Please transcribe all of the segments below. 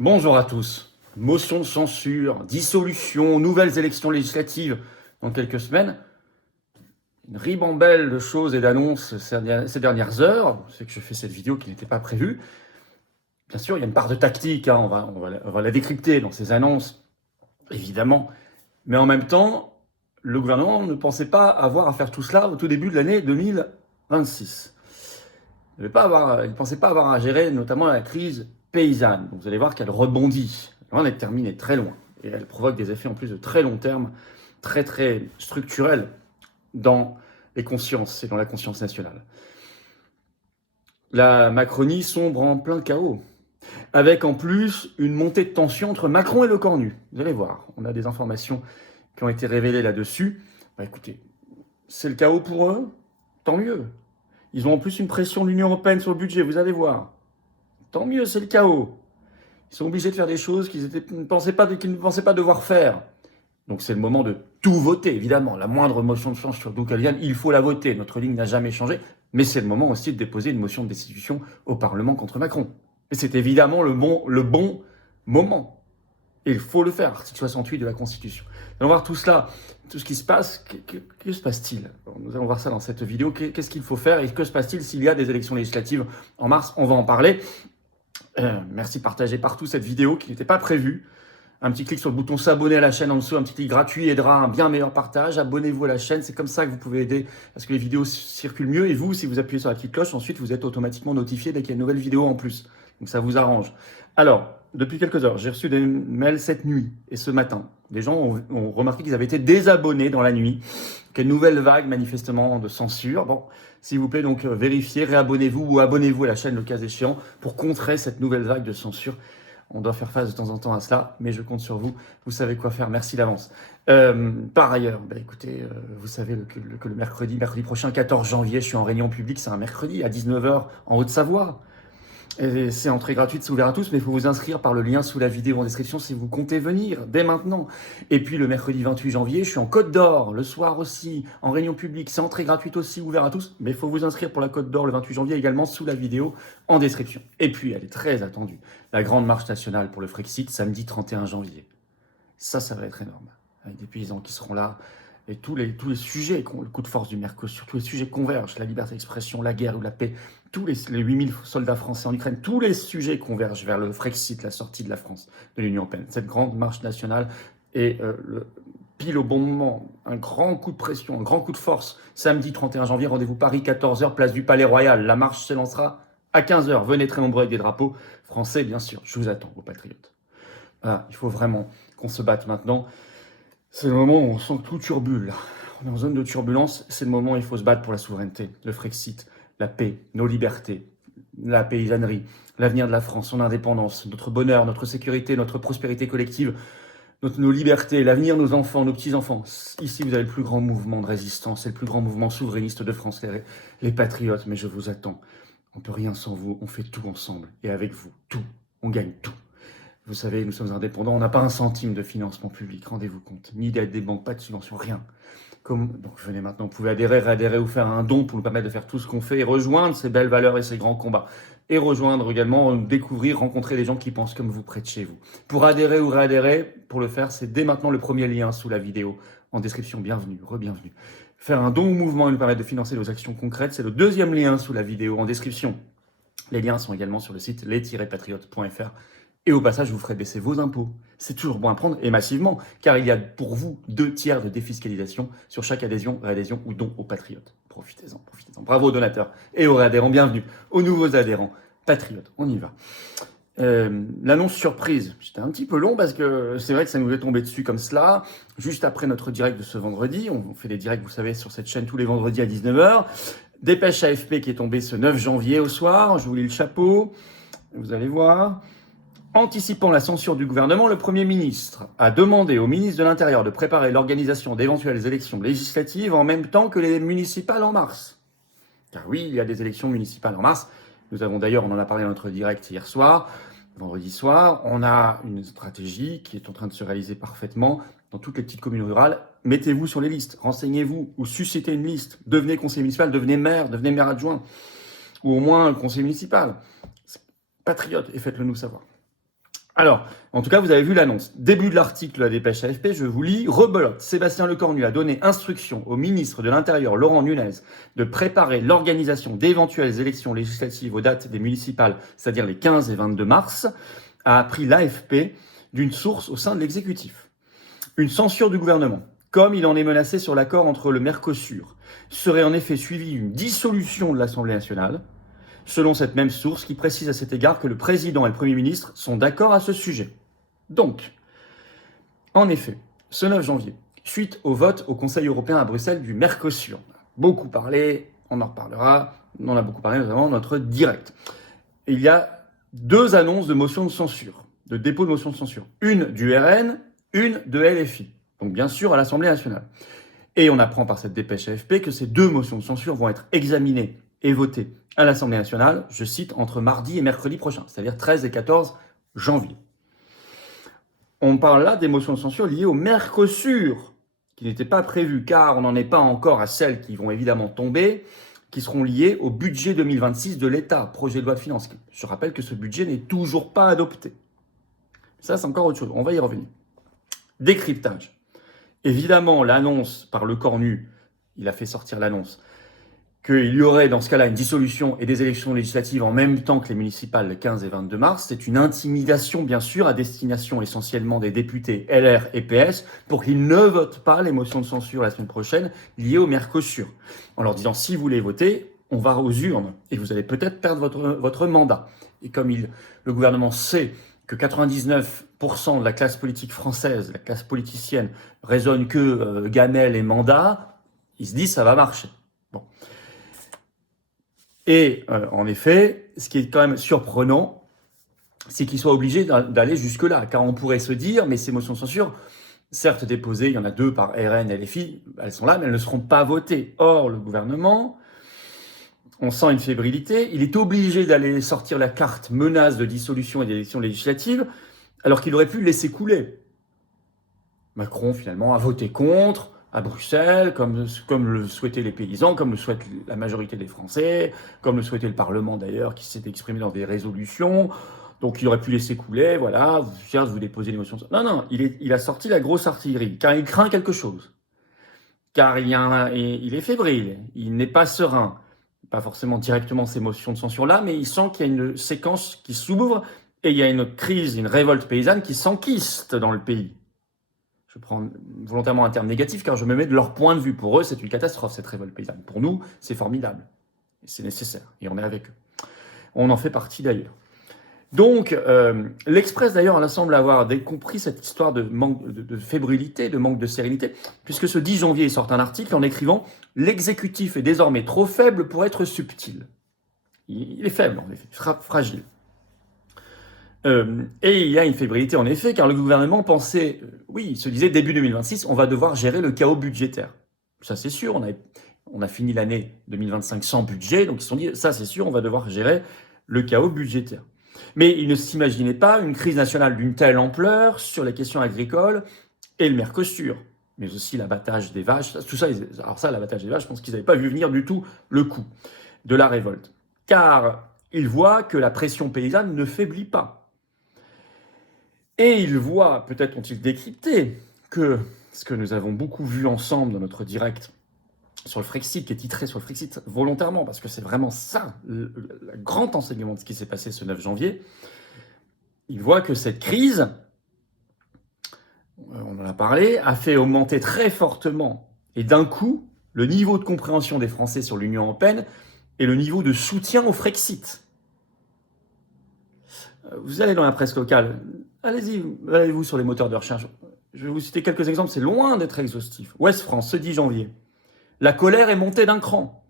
Bonjour à tous. Motion de censure, dissolution, nouvelles élections législatives dans quelques semaines. Une ribambelle de choses et d'annonces ces dernières heures. C'est que je fais cette vidéo qui n'était pas prévue. Bien sûr, il y a une part de tactique, hein, on va la décrypter dans ces annonces, évidemment. Mais en même temps, le gouvernement ne pensait pas avoir à faire tout cela au tout début de l'année 2026. Il ne pensait pas avoir à gérer notamment la crise paysanne. Donc vous allez voir qu'elle rebondit, loin d'être terminée, très loin. Et elle provoque des effets en plus de très long terme, très très structurels dans les consciences et dans la conscience nationale. La Macronie sombre en plein chaos, avec en plus une montée de tension entre Macron et le Cornu. Vous allez voir, on a des informations qui ont été révélées là-dessus. Écoutez, c'est le chaos pour eux, tant mieux. Ils ont en plus une pression de l'Union européenne sur le budget, vous allez voir. Tant mieux, c'est le chaos. Ils sont obligés de faire des choses qu'ils ne pensaient pas devoir faire. Donc c'est le moment de tout voter, évidemment. La moindre motion de change sur Doukalian, il faut la voter. Notre ligne n'a jamais changé. Mais c'est le moment aussi de déposer une motion de destitution au Parlement contre Macron. Et c'est évidemment le bon moment. Et il faut le faire, article 68 de la Constitution. Nous allons voir tout cela, tout ce qui se passe. Que se passe-t-il? Nous allons voir ça dans cette vidéo. Qu'est-ce qu'il faut faire et que se passe-t-il s'il y a des élections législatives en mars? On va en parler. Merci de partager partout cette vidéo qui n'était pas prévue. Un petit clic sur le bouton s'abonner à la chaîne en dessous, un petit clic gratuit aidera à un bien meilleur partage. Abonnez-vous à la chaîne, c'est comme ça que vous pouvez aider à ce que les vidéos circulent mieux. Et vous, si vous appuyez sur la petite cloche, ensuite vous êtes automatiquement notifié dès qu'il y a une nouvelle vidéo en plus. Donc ça vous arrange. Alors, depuis quelques heures, j'ai reçu des mails cette nuit et ce matin. Des gens ont remarqué qu'ils avaient été désabonnés dans la nuit. Quelle nouvelle vague manifestement de censure. Bon, s'il vous plaît, donc vérifiez, réabonnez-vous ou abonnez-vous à la chaîne le cas échéant pour contrer cette nouvelle vague de censure. On doit faire face de temps en temps à cela, mais je compte sur vous. Vous savez quoi faire. Merci d'avance. Par ailleurs, écoutez, vous savez que le mercredi prochain, 14 janvier, je suis en réunion publique. C'est un mercredi à 19h en Haute-Savoie. Et c'est entrée gratuite, c'est ouvert à tous, mais il faut vous inscrire par le lien sous la vidéo en description si vous comptez venir, dès maintenant. Et puis le mercredi 28 janvier, je suis en Côte d'Or, le soir aussi, en réunion publique. C'est entrée gratuite aussi, ouvert à tous, mais il faut vous inscrire pour la Côte d'Or le 28 janvier également sous la vidéo en description. Et puis, elle est très attendue, la grande marche nationale pour le Frexit, samedi 31 janvier. Ça va être énorme, avec des paysans qui seront là. Et tous les sujets, le coup de force du Mercosur, tous les sujets convergent, la liberté d'expression, la guerre ou la paix, tous les 8000 soldats français en Ukraine, tous les sujets convergent vers le Frexit, la sortie de la France de l'Union européenne. Cette grande marche nationale est pile au bon moment, un grand coup de pression, un grand coup de force. Samedi 31 janvier, rendez-vous Paris, 14h, place du Palais Royal. La marche s'élancera à 15h. Venez très nombreux avec des drapeaux français, bien sûr. Je vous attends, vos patriotes. Voilà, il faut vraiment qu'on se batte maintenant. C'est le moment où on sent que tout turbule. On est en zone de turbulence, c'est le moment où il faut se battre pour la souveraineté, le Frexit, la paix, nos libertés, la paysannerie, l'avenir de la France, son indépendance, notre bonheur, notre sécurité, notre prospérité collective, nos libertés, l'avenir de nos enfants, nos petits-enfants. Ici, vous avez le plus grand mouvement de résistance, c'est le plus grand mouvement souverainiste de France, les patriotes, mais je vous attends. On ne peut rien sans vous, on fait tout ensemble, et avec vous, tout, on gagne tout. Vous savez, nous sommes indépendants, on n'a pas un centime de financement public, rendez-vous compte, ni d'aide des banques, pas de subvention, rien. Donc venez maintenant, vous pouvez adhérer, réadhérer ou faire un don pour nous permettre de faire tout ce qu'on fait et rejoindre ces belles valeurs et ces grands combats. Et rejoindre également, découvrir, rencontrer des gens qui pensent comme vous près de chez vous. Pour adhérer ou réadhérer, pour le faire, c'est dès maintenant le premier lien sous la vidéo, en description, bienvenue, re-bienvenue. Faire un don au mouvement et nous permettre de financer nos actions concrètes, c'est le deuxième lien sous la vidéo en description. Les liens sont également sur le site les-patriotes.fr. Et au passage, vous ferez baisser vos impôts. C'est toujours bon à prendre, et massivement, car il y a pour vous 2 tiers de défiscalisation sur chaque adhésion, réadhésion ou don aux patriotes. Profitez-en, profitez-en. Bravo aux donateurs et aux réadhérents, bienvenue. Aux nouveaux adhérents, patriotes, on y va. L'annonce surprise, c'était un petit peu long parce que c'est vrai que ça nous est tombé dessus comme cela, juste après notre direct de ce vendredi. On fait des directs, vous savez, sur cette chaîne tous les vendredis à 19h. Dépêche AFP qui est tombée ce 9 janvier au soir, je vous lis le chapeau, vous allez voir. Anticipant la censure du gouvernement, le Premier ministre a demandé au ministre de l'Intérieur de préparer l'organisation d'éventuelles élections législatives en même temps que les municipales en mars. Car oui, il y a des élections municipales en mars. Nous avons d'ailleurs, on en a parlé dans notre direct hier soir, vendredi soir, on a une stratégie qui est en train de se réaliser parfaitement dans toutes les petites communes rurales. Mettez-vous sur les listes, renseignez-vous ou suscitez une liste. Devenez conseiller municipal, devenez maire adjoint ou au moins conseiller municipal. Patriote et faites-le nous savoir. Alors, en tout cas, vous avez vu l'annonce. Début de l'article de la dépêche AFP, je vous lis. Rebelote, Sébastien Lecornu a donné instruction au ministre de l'Intérieur, Laurent Nunez, de préparer l'organisation d'éventuelles élections législatives aux dates des municipales, c'est-à-dire les 15 et 22 mars, a appris l'AFP d'une source au sein de l'exécutif. Une censure du gouvernement, comme il en est menacé sur l'accord entre le Mercosur, serait en effet suivie d'une dissolution de l'Assemblée nationale, selon cette même source qui précise à cet égard que le président et le Premier ministre sont d'accord à ce sujet. Donc, en effet, ce 9 janvier, suite au vote au Conseil européen à Bruxelles du Mercosur, on a beaucoup parlé, on en reparlera, on en a beaucoup parlé notamment dans notre direct. Et il y a 2 annonces de motion de censure, de dépôt de motion de censure. Une du RN, une de LFI, donc bien sûr à l'Assemblée nationale. Et on apprend par cette dépêche AFP que ces 2 motions de censure vont être examinées et votées à l'Assemblée nationale, je cite, entre mardi et mercredi prochain, c'est-à-dire 13 et 14 janvier. On parle là des motions de censure liées au Mercosur, qui n'étaient pas prévues, car on n'en est pas encore à celles qui vont évidemment tomber, qui seront liées au budget 2026 de l'État, projet de loi de finances. Je rappelle que ce budget n'est toujours pas adopté. Ça, c'est encore autre chose, on va y revenir. Décryptage. Évidemment, l'annonce par Lecornu, il a fait sortir l'annonce, qu'il y aurait dans ce cas-là une dissolution et des élections législatives en même temps que les municipales le 15 et 22 mars, c'est une intimidation bien sûr à destination essentiellement des députés LR et PS pour qu'ils ne votent pas les motions de censure la semaine prochaine liées au Mercosur. En leur disant si vous les votez, on va aux urnes et vous allez peut-être perdre votre mandat. Et comme le gouvernement sait que 99% de la classe politique française, la classe politicienne, raisonne que gamelle et mandat, ils se disent ça va marcher. Bon. Et en effet, ce qui est quand même surprenant, c'est qu'ils soient obligés d'aller jusque-là, car on pourrait se dire, mais ces motions de censure, certes déposées, il y en a 2 par RN et LFI, elles sont là, mais elles ne seront pas votées. Or, le gouvernement, on sent une fébrilité, il est obligé d'aller sortir la carte menace de dissolution et d'élections législatives, alors qu'il aurait pu laisser couler. Macron, finalement, a voté contre, à Bruxelles, comme le souhaitaient les paysans, comme le souhaite la majorité des Français, comme le souhaitait le Parlement d'ailleurs, qui s'est exprimé dans des résolutions. Donc il aurait pu laisser couler, voilà, vous déposez l'émotion. Non, il a sorti la grosse artillerie, car il craint quelque chose. Car il est fébrile, il n'est pas serein. Pas forcément directement ces motions de censure-là, mais il sent qu'il y a une séquence qui s'ouvre et il y a une crise, une révolte paysanne qui s'enquiste dans le pays. Je prends volontairement un terme négatif car je me mets de leur point de vue. Pour eux, c'est une catastrophe, cette révolte paysanne. Pour nous, c'est formidable. C'est nécessaire. Et on est avec eux. On en fait partie d'ailleurs. Donc, l'Express d'ailleurs, elle semble avoir compris cette histoire de manque de fébrilité, de manque de sérénité, puisque ce 10 janvier, il sort un article en écrivant « L'exécutif est désormais trop faible pour être subtil ». Il est faible, en effet, fragile. Et il y a une fébrilité en effet, car le gouvernement pensait, il se disait début 2026, on va devoir gérer le chaos budgétaire. Ça c'est sûr, on a fini l'année 2025 sans budget, donc ils se sont dit, ça c'est sûr, on va devoir gérer le chaos budgétaire. Mais ils ne s'imaginaient pas une crise nationale d'une telle ampleur sur les questions agricoles et le Mercosur, mais aussi l'abattage des vaches, tout ça, alors ça, l'abattage des vaches, je pense qu'ils n'avaient pas vu venir du tout le coup de la révolte. Car ils voient que la pression paysanne ne faiblit pas. Et ils voient, peut-être ont-ils décrypté, que ce que nous avons beaucoup vu ensemble dans notre direct sur le Frexit, qui est titré sur le Frexit volontairement, parce que c'est vraiment ça, le grand enseignement de ce qui s'est passé ce 9 janvier, ils voient que cette crise, on en a parlé, a fait augmenter très fortement, et d'un coup, le niveau de compréhension des Français sur l'Union européenne et le niveau de soutien au Frexit. Vous allez dans la presse locale, allez-vous sur les moteurs de recherche. Je vais vous citer quelques exemples, c'est loin d'être exhaustif. Ouest France, ce 10 janvier. La colère est montée d'un cran.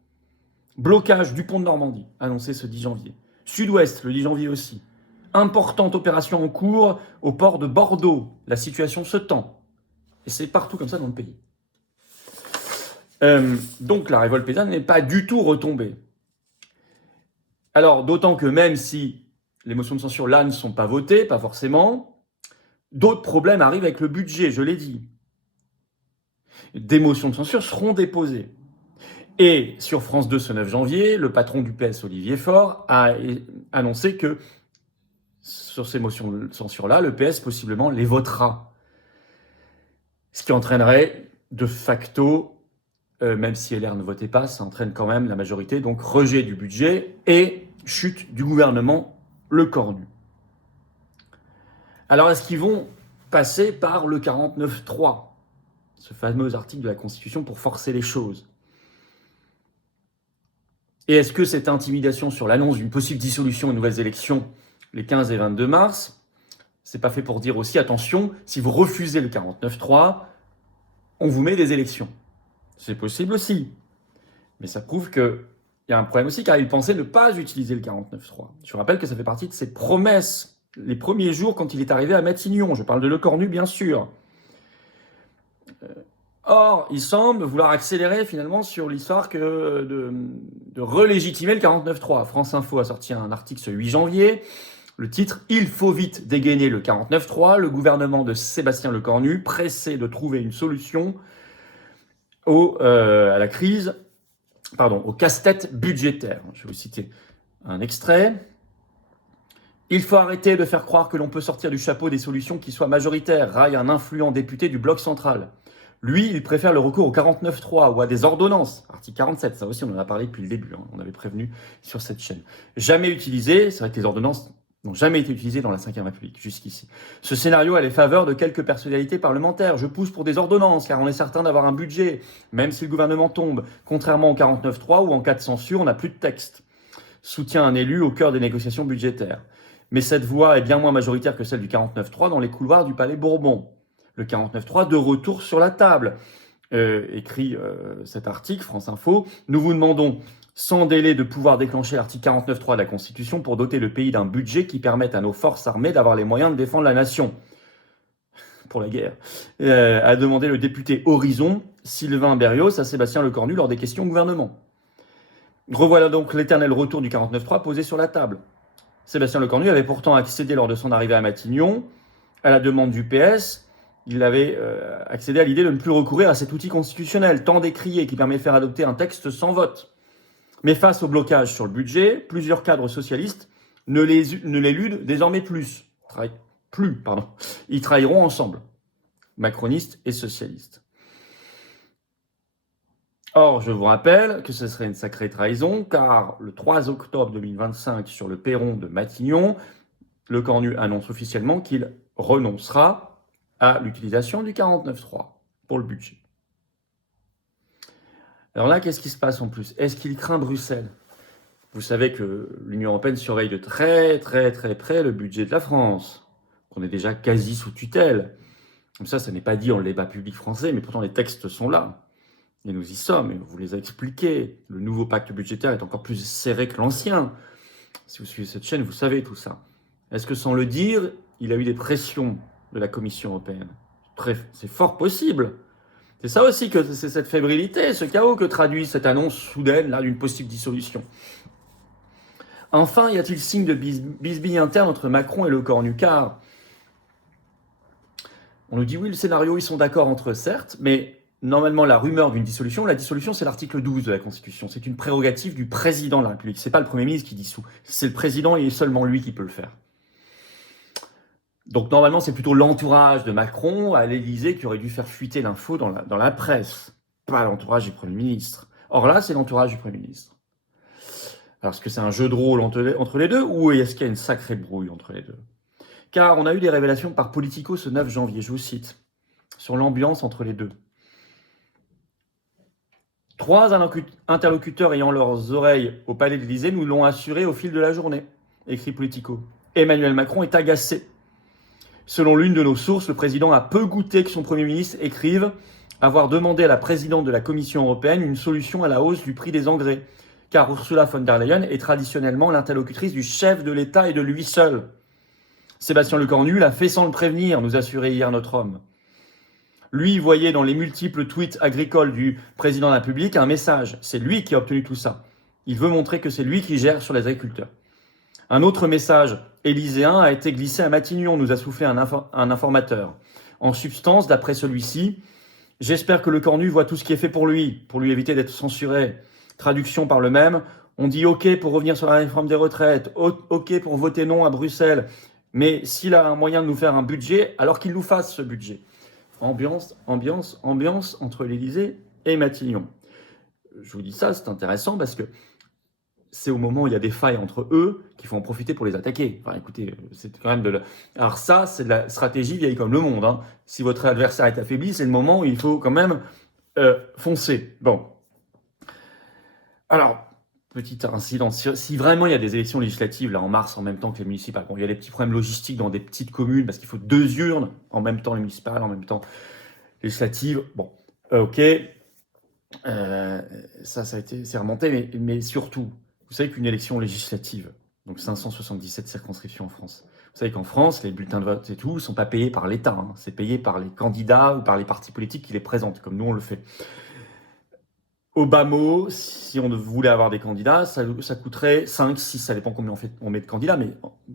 Blocage du pont de Normandie, annoncé ce 10 janvier. Sud-Ouest, le 10 janvier aussi. Importante opération en cours au port de Bordeaux. La situation se tend. Et c'est partout comme ça dans le pays. Donc la révolte paysanne n'est pas du tout retombée. Alors, d'autant que même si les motions de censure là ne sont pas votées, pas forcément, d'autres problèmes arrivent avec le budget, je l'ai dit. Des motions de censure seront déposées. Et sur France 2 ce 9 janvier, le patron du PS, Olivier Faure, a annoncé que sur ces motions de censure-là, le PS possiblement les votera. Ce qui entraînerait de facto, même si LR ne votait pas, ça entraîne quand même la majorité, donc rejet du budget et chute du gouvernement Lecornu. Alors est-ce qu'ils vont passer par le 49.3, ce fameux article de la Constitution pour forcer les choses? Et est-ce que cette intimidation sur l'annonce d'une possible dissolution et nouvelles élections les 15 et 22 mars, c'est pas fait pour dire aussi, attention, si vous refusez le 49.3, on vous met des élections? C'est possible aussi. Mais ça prouve qu'il y a un problème aussi, car il pensait ne pas utiliser le 49.3. Je vous rappelle que ça fait partie de ses promesses, les premiers jours quand il est arrivé à Matignon. Je parle de Lecornu, bien sûr. Or, il semble vouloir accélérer finalement sur l'histoire de relégitimer le 49.3. France Info a sorti un article ce 8 janvier. Le titre « Il faut vite dégainer le 49.3 ». Le gouvernement de Sébastien Lecornu, pressé de trouver une solution à la crise, au casse-tête budgétaire. Je vais vous citer un extrait. « Il faut arrêter de faire croire que l'on peut sortir du chapeau des solutions qui soient majoritaires », raille un influent député du Bloc central. Lui, il préfère le recours au 49.3 ou à des ordonnances. Article 47, ça aussi on en a parlé depuis le début, on avait prévenu sur cette chaîne. Jamais utilisé, c'est vrai que les ordonnances n'ont jamais été utilisées dans la Ve République jusqu'ici. Ce scénario a les faveurs de quelques personnalités parlementaires. Je pousse pour des ordonnances car on est certain d'avoir un budget, même si le gouvernement tombe. Contrairement au 49.3 où en cas de censure, on n'a plus de texte. Soutient un élu au cœur des négociations budgétaires. Mais cette voix est bien moins majoritaire que celle du 49.3 dans les couloirs du Palais Bourbon. Le 49.3 de retour sur la table. Écrit cet article, France Info. Nous vous demandons sans délai de pouvoir déclencher l'article 49.3 de la Constitution pour doter le pays d'un budget qui permette à nos forces armées d'avoir les moyens de défendre la nation. Pour la guerre. A demandé le député Horizon, Sylvain Berrios, à Sébastien Lecornu lors des questions au gouvernement. Revoilà donc l'éternel retour du 49.3 posé sur la table. Sébastien Lecornu avait pourtant accédé lors de son arrivée à Matignon, à la demande du PS, il avait accédé à l'idée de ne plus recourir à cet outil constitutionnel tant décrié qui permet de faire adopter un texte sans vote. Mais face au blocage sur le budget, plusieurs cadres socialistes ne l'éludent désormais plus. Ils travailleront ensemble, macronistes et socialistes. Or, je vous rappelle que ce serait une sacrée trahison, car le 3 octobre 2025, sur le perron de Matignon, Lecornu annonce officiellement qu'il renoncera à l'utilisation du 49.3 pour le budget. Alors là, qu'est-ce qui se passe en plus? Est-ce qu'il craint Bruxelles? Vous savez que l'Union européenne surveille de très près le budget de la France, qu'on est déjà quasi sous tutelle. Comme ça n'est pas dit dans le débat public français, mais pourtant les textes sont là. Et nous y sommes, et on vous les a expliqués. Le nouveau pacte budgétaire est encore plus serré que l'ancien. Si vous suivez cette chaîne, vous savez tout ça. Est-ce que sans le dire, il a eu des pressions de la Commission européenne? C'est fort possible. C'est ça aussi que c'est cette fébrilité, ce chaos que traduit cette annonce soudaine là d'une possible dissolution. Enfin, y a-t-il signe de bisbille interne entre Macron et Lecornu? Car on nous dit oui, le scénario, ils sont d'accord entre eux, certes, mais normalement la rumeur d'une dissolution, la dissolution c'est l'article 12 de la Constitution, c'est une prérogative du président de la République, c'est pas le Premier ministre qui dissout, c'est le président et seulement lui qui peut le faire. Donc normalement, c'est plutôt l'entourage de Macron à l'Élysée qui aurait dû faire fuiter l'info dans la presse, pas l'entourage du Premier ministre. Or là, c'est l'entourage du Premier ministre. Alors, est-ce que c'est un jeu de rôle entre les deux ou est-ce qu'il y a une sacrée brouille entre les deux? Car on a eu des révélations par Politico ce 9 janvier, je vous cite, sur l'ambiance entre les deux. 3 interlocuteurs ayant leurs oreilles au Palais de l'Élysée nous l'ont assuré au fil de la journée, écrit Politico. Emmanuel Macron est agacé. Selon l'une de nos sources, le président a peu goûté que son Premier ministre écrive avoir demandé à la présidente de la Commission européenne une solution à la hausse du prix des engrais, car Ursula von der Leyen est traditionnellement l'interlocutrice du chef de l'État et de lui seul. Sébastien Lecornu l'a fait sans le prévenir, nous assurait hier notre homme. Lui voyait dans les multiples tweets agricoles du président de la République un message. C'est lui qui a obtenu tout ça. Il veut montrer que c'est lui qui gère sur les agriculteurs. Un autre message élyséen a été glissé à Matignon, nous a soufflé un informateur. En substance, d'après celui-ci, j'espère que Lecornu voit tout ce qui est fait pour lui éviter d'être censuré. Traduction par le même, on dit OK pour revenir sur la réforme des retraites, OK pour voter non à Bruxelles, Mais s'il a un moyen de nous faire un budget, alors qu'il nous fasse ce budget. Ambiance, ambiance, ambiance entre l'Élysée et Matignon. Je vous dis ça, c'est intéressant parce que c'est au moment où il y a des failles entre eux qu'il faut en profiter pour les attaquer. Enfin, écoutez, c'est quand même Alors ça, c'est de la stratégie vieille comme le monde. Hein. Si votre adversaire est affaibli, c'est le moment où il faut quand même foncer. Bon. Alors, petit incident. Si vraiment il y a des élections législatives là en mars en même temps que les municipales, bon, il y a des petits problèmes logistiques dans des petites communes parce qu'il faut 2 urnes en même temps les municipales, en même temps législatives. Bon, ok. Ça a été, c'est remonté, mais surtout, vous savez qu'une élection législative, donc 577 circonscriptions en France, vous savez qu'en France, les bulletins de vote et tout ne sont pas payés par l'État, hein. C'est payé par les candidats ou par les partis politiques qui les présentent, comme nous on le fait. Au bas mot, si on voulait avoir des candidats, ça coûterait 5, 6, ça dépend combien on met de candidats, mais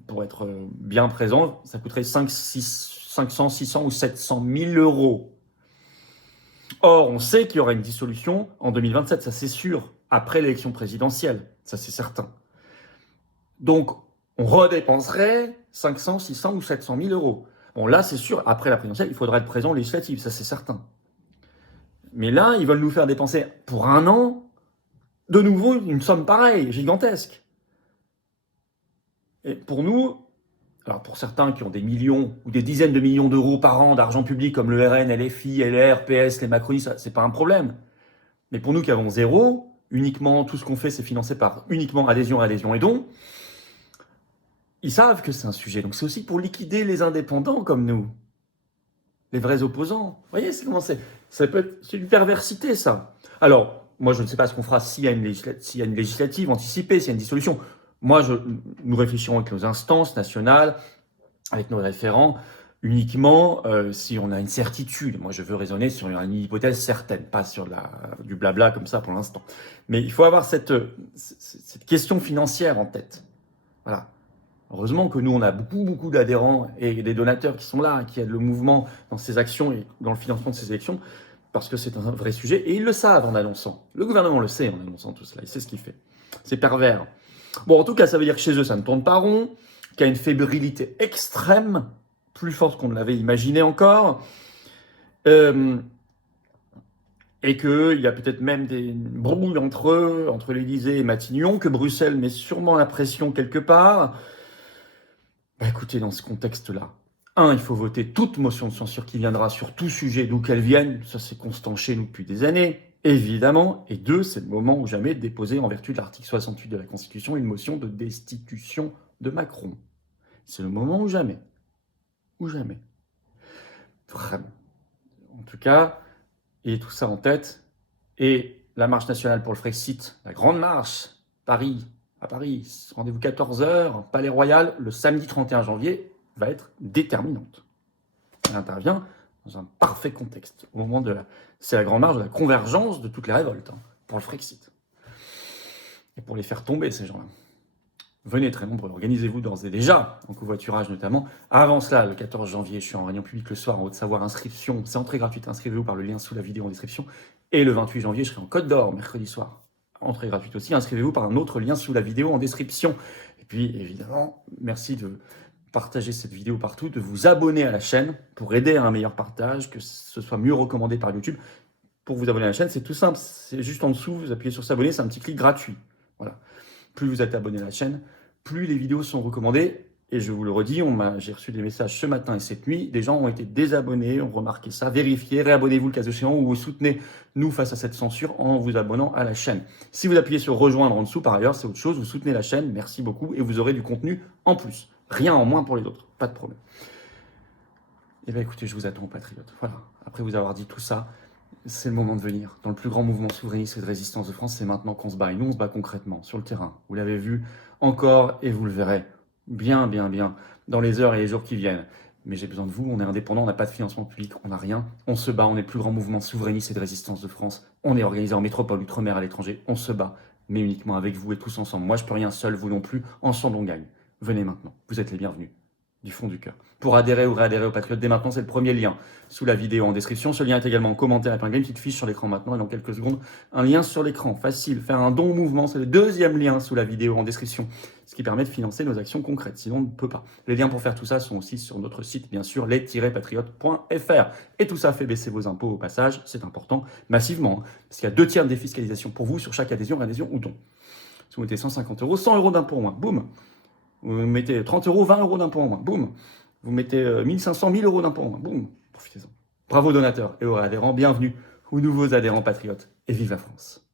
pour être bien présent, ça coûterait 500, 600 ou 700 000 euros. Or, on sait qu'il y aura une dissolution en 2027, ça c'est sûr, après l'élection présidentielle, ça c'est certain. Donc, on redépenserait 500, 600 ou 700 000 euros. Bon, là, c'est sûr, après la présidentielle, il faudra être présent aux législatives, ça c'est certain. Mais là, ils veulent nous faire dépenser pour un an, de nouveau, une somme pareille, gigantesque. Et pour nous, alors pour certains qui ont des millions ou des dizaines de millions d'euros par an d'argent public comme le RN, LFI, LR, PS, les macronistes, c'est pas un problème. Mais pour nous qui avons zéro, uniquement tout ce qu'on fait c'est financé par uniquement adhésion et dons, ils savent que c'est un sujet. Donc c'est aussi pour liquider les indépendants comme nous, les vrais opposants. Vous voyez, c'est comment c'est. C'est une perversité ça. Alors, moi je ne sais pas ce qu'on fera s'il y a une législative anticipée, s'il y a une dissolution. Moi, nous réfléchirons avec nos instances nationales, avec nos référents, uniquement si on a une certitude. Moi, je veux raisonner sur une hypothèse certaine, pas sur du blabla comme ça pour l'instant. Mais il faut avoir cette question financière en tête. Voilà. Heureusement que nous, on a beaucoup d'adhérents et des donateurs qui sont là, qui aident le mouvement dans ses actions et dans le financement de ses élections, parce que c'est un vrai sujet. Et ils le savent en annonçant. Le gouvernement le sait en annonçant tout cela. Il sait ce qu'il fait. C'est pervers. Bon, en tout cas, ça veut dire que chez eux, ça ne tourne pas rond, qu'il y a une fébrilité extrême, plus forte qu'on ne l'avait imaginé encore, et qu'il y a peut-être même des brouilles entre eux, entre l'Élysée et Matignon, que Bruxelles met sûrement la pression quelque part. Bah écoutez, dans ce contexte-là, il faut voter toute motion de censure qui viendra sur tout sujet, d'où qu'elle vienne, ça c'est constant chez nous depuis des années, évidemment. Et 2, c'est le moment ou jamais de déposer en vertu de l'article 68 de la Constitution une motion de destitution de Macron. C'est le moment ou jamais. Ou jamais. Vraiment. En tout cas, et tout ça en tête. Et la marche nationale pour le Frexit, la grande marche, à Paris, rendez-vous 14h, Palais Royal, le samedi 31 janvier, va être déterminante. Elle intervient dans un parfait contexte. Au moment c'est la grande marche de la convergence de toutes les révoltes pour le Frexit. Et pour les faire tomber, ces gens-là. Venez très nombreux, organisez-vous d'ores et déjà, en covoiturage notamment. Avant cela, le 14 janvier, je suis en réunion publique le soir en Haute-Savoie, inscription, c'est entrée gratuite, inscrivez-vous par le lien sous la vidéo en description. Et le 28 janvier, je serai en Côte d'Or, mercredi soir. Entrée gratuite aussi, inscrivez-vous par un autre lien sous la vidéo en description. Et puis, évidemment, merci de partager cette vidéo partout, de vous abonner à la chaîne pour aider à un meilleur partage, que ce soit mieux recommandé par YouTube. Pour vous abonner à la chaîne, c'est tout simple, c'est juste en dessous, vous appuyez sur s'abonner, c'est un petit clic gratuit. Voilà. Plus vous êtes abonné à la chaîne, plus les vidéos sont recommandées. Et je vous le redis, j'ai reçu des messages ce matin et cette nuit. Des gens ont été désabonnés, ont remarqué ça. Vérifiez, réabonnez-vous le cas échéant ou vous soutenez nous face à cette censure en vous abonnant à la chaîne. Si vous appuyez sur rejoindre en dessous, par ailleurs, c'est autre chose. Vous soutenez la chaîne, merci beaucoup. Et vous aurez du contenu en plus. Rien en moins pour les autres, pas de problème. Eh bien écoutez, je vous attends, patriotes. Voilà, après vous avoir dit tout ça, c'est le moment de venir. Dans le plus grand mouvement souverainiste et de résistance de France, c'est maintenant qu'on se bat. Et nous, on se bat concrètement, sur le terrain. Vous l'avez vu encore et vous le verrez. Bien, dans les heures et les jours qui viennent. Mais j'ai besoin de vous, on est indépendant, on n'a pas de financement public, on n'a rien. On se bat, on est le plus grand mouvement souverainiste et de résistance de France. On est organisé en métropole, outre-mer, à l'étranger. On se bat, mais uniquement avec vous et tous ensemble. Moi, je peux rien seul, vous non plus. Ensemble, on gagne. Venez maintenant, vous êtes les bienvenus. Du fond du cœur. Pour adhérer ou réadhérer aux Patriotes dès maintenant, c'est le premier lien sous la vidéo en description. Ce lien est également en commentaire épinglé, une petite fiche sur l'écran maintenant et dans quelques secondes, un lien sur l'écran. Facile, faire un don au mouvement, c'est le deuxième lien sous la vidéo en description. Ce ce qui permet de financer nos actions concrètes. Sinon, on ne peut pas. Les liens pour faire tout ça sont aussi sur notre site, bien sûr, les-patriotes.fr. Et tout ça fait baisser vos impôts au passage, c'est important, massivement, parce qu'il y a 2 tiers de défiscalisation pour vous sur chaque adhésion, réadhésion ou don. Si vous mettez 150 euros, 100 euros d'impôt en moins, boum. Vous mettez 30 euros, 20 euros d'impôt en moins, boum. Vous mettez 1500, 1000 euros d'impôt en moins, boum. Profitez-en. Bravo donateurs et aux adhérents, bienvenue aux nouveaux adhérents patriotes et vive la France.